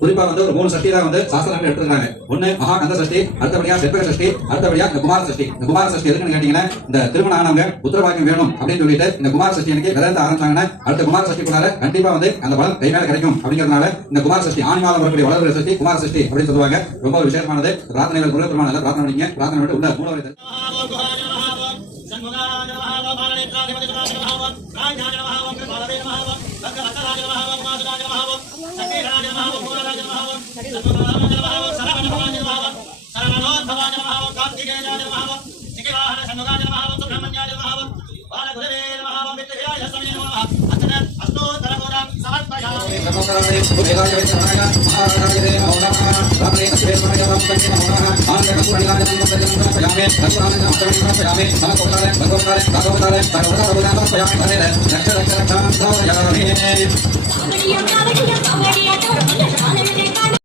குறிப்பா வந்து ஒரு 3 சஷ்டி தான் வந்து சாஸ்திரம் எடுத்துருக்காங்க. ஒண்ணு மகா கந்த சஷ்டி, அடுத்தபடியா செப்பக சஷ்டி, அடுத்தபடியா இந்த குமார சஷ்டி. இந்த குமார சஷ்டி எதுக்குன்னு கேட்டீங்கன்னா இந்த திருமணம் ஆனவங்க புத்திரபாக்கியம் வேணும் அப்படின்னு சொல்லிட்டு இந்த குமார சஷ்டி எனக்கு விரதத்தை ஆரம்பிச்சாங்கன்னா அடுத்த குமார சஷ்டி கூட கண்டிப்பா வந்து அந்த பலன் கை மேல கிடைக்கும் அப்படிங்கிறதுனால இந்த குமார சஷ்டி ஆணி மாதம் வரக்கூடிய வளர்கிற சஷ்டி குமார சஷ்டி அப்படின்னு சொல்லுவாங்க. ரொம்ப விசேஷமானது. பிரார்த்தனைகள் முருகப்பெருமான் எல்லாம் பிரார்த்தனை பண்ணிங்க. பிரார்த்தனை விட்டு உள்ள மூலவரை Kamaria